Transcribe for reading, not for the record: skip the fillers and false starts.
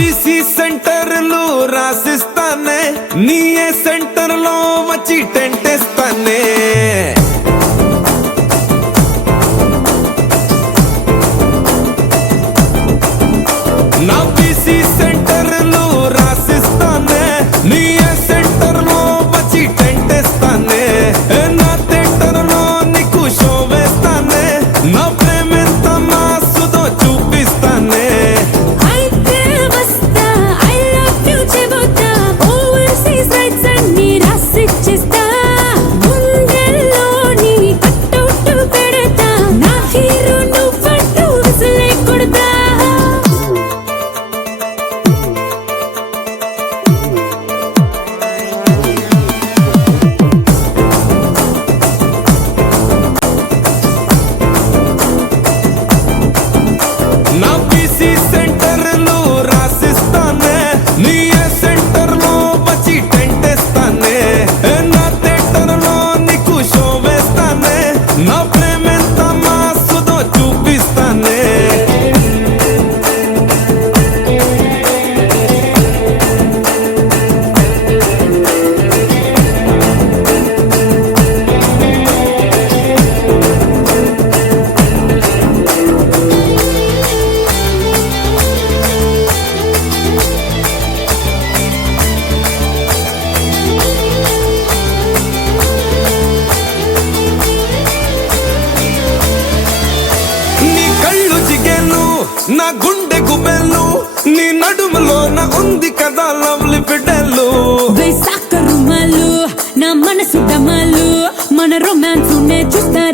BC సెంటర్లు రాసిస్తానే, నీ centre లో వచ్చి టెంట్ ఇస్తానే. నా బీసీ సెంటర్లు రాసిస్తానే, నీ సెంటర్ లో వచ్చి టెంట్ ఇస్తానే. నా థియేటర్ లో నీకు షో వేస్తానే, నా ప్రేమెంత మాసుదో చూపిస్తానే. నా బీసీ సెంటర్లు రాసిస్తానే, నీ సెంటర్ లో వచ్చి టెంట్ ఇస్తానే. నా థియేటర్ లో నీకు షో వేస్తానే, నా ప్రేమెంత మాసుదో చూపిస్తానే. నా గుండె గుబెల్లు, నీ నడుములోన ఉంది కదా లవ్లీ బిడ్డలు. వేసాక రుమాలు, నా మనసు డమాలు, మన రొమాన్స్ చూస్తారు.